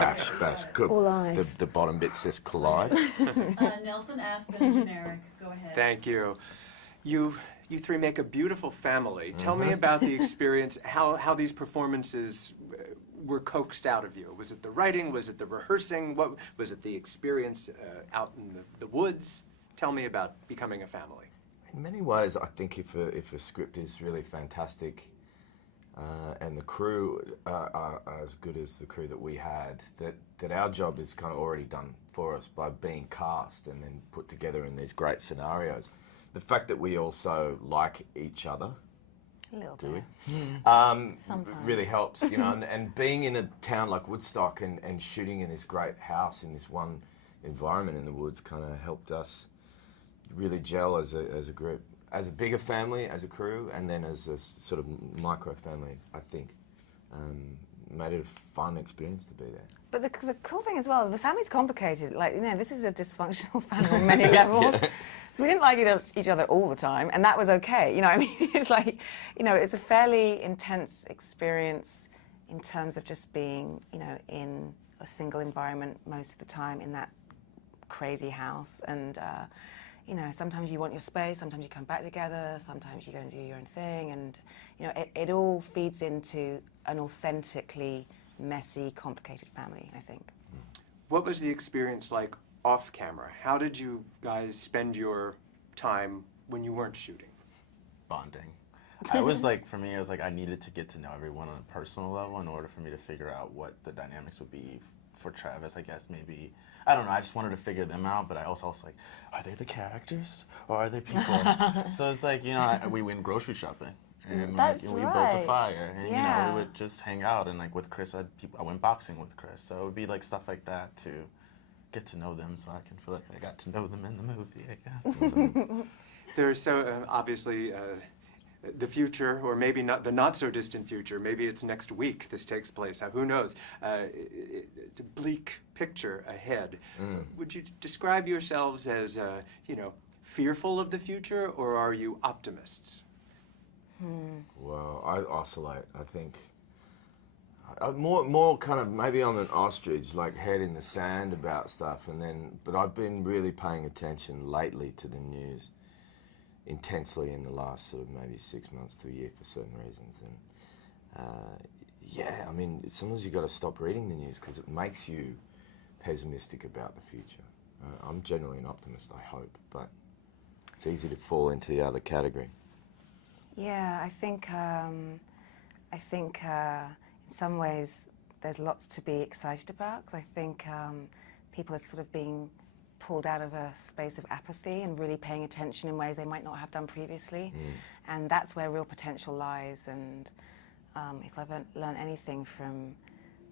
Bash, bash. Good. All eyes. The bottom bit says collide. Nelson Aspen, generic. Go ahead. Thank you. You three make a beautiful family. Tell me about the experience, how these performances were coaxed out of you. Was it the writing? Was it the rehearsing? What was it? The experience out in the woods? Tell me about becoming a family. In many ways, I think if a script is really fantastic, and the crew are as good as the crew that we had, that our job is kind of already done for us by being cast and then put together in these great scenarios. The fact that we also like each other, A little do bit. we? Really helps, you know, and being in a town like Woodstock and shooting in this great house in this one environment in the woods kind of helped us really gel as a group, as a bigger family, as a crew, and then as a sort of micro family, I think. Made it a fun experience to be there. But the cool thing as well, the family's complicated. Like, you know, this is a dysfunctional family on many levels. So we didn't like each other all the time, and that was okay. You know what I mean? It's like, you know, it's a fairly intense experience in terms of just being, you know, in a single environment most of the time in that crazy house. And, you know, sometimes you want your space, sometimes you come back together, sometimes you go and do your own thing. And, you know, it all feeds into an authentically messy, complicated family, I think. What was the experience like off camera? How did you guys spend your time when you weren't shooting? Bonding. I was like, for me, it was like I needed to get to know everyone on a personal level in order for me to figure out what the dynamics would be for Travis, I guess. Maybe, I don't know, I just wanted to figure them out, but I also was like, are they the characters or are they people? So it's like, you know, we went grocery shopping. And That's we built right. a fire, and you know, Yeah. we would just hang out. And like with Chris, I went boxing with Chris, so it would be like stuff like that to get to know them, so I can feel like I got to know them in the movie, I guess. There's so obviously the future, or maybe not the not so distant future. Maybe it's next week this takes place. Who knows? It's a bleak picture ahead. Would you describe yourselves as you know, fearful of the future, or are you optimists? Well, I oscillate. I think more kind of, maybe I'm an ostrich, like head in the sand about stuff, but I've been really paying attention lately to the news intensely in the last sort of maybe 6 months to a year for certain reasons. And yeah, I mean, sometimes you've got to stop reading the news because it makes you pessimistic about the future. I'm generally an optimist, I hope, but it's easy to fall into the other category. Yeah, I think in some ways there's lots to be excited about, because I think people are sort of being pulled out of a space of apathy and really paying attention in ways they might not have done previously. And that's where real potential lies. And if I've learned anything from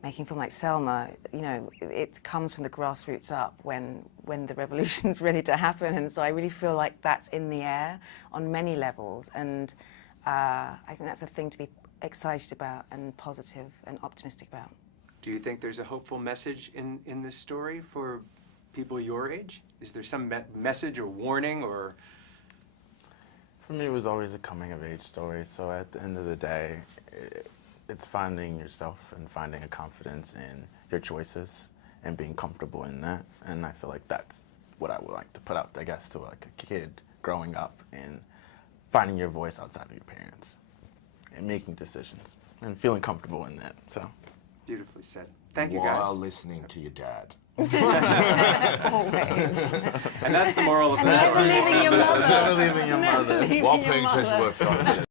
making a film like Selma, you know, it comes from the grassroots up when the revolution's ready to happen. And so I really feel like that's in the air on many levels. And I think that's a thing to be excited about and positive and optimistic about. Do you think there's a hopeful message in this story for people your age? Is there some message or warning or? For me, it was always a coming-of-age story, so at the end of the day, it's finding yourself and finding a confidence in your choices and being comfortable in that. And I feel like that's what I would like to put out, I guess, to like a kid growing up and finding your voice outside of your parents and making decisions and feeling comfortable in that. So Beautifully said. Thank you, guys. While listening to your dad. Always. And that's the moral of the Never story. leaving your mother. Never leaving your mother. Never leaving While your paying attention to mother. what Frank said.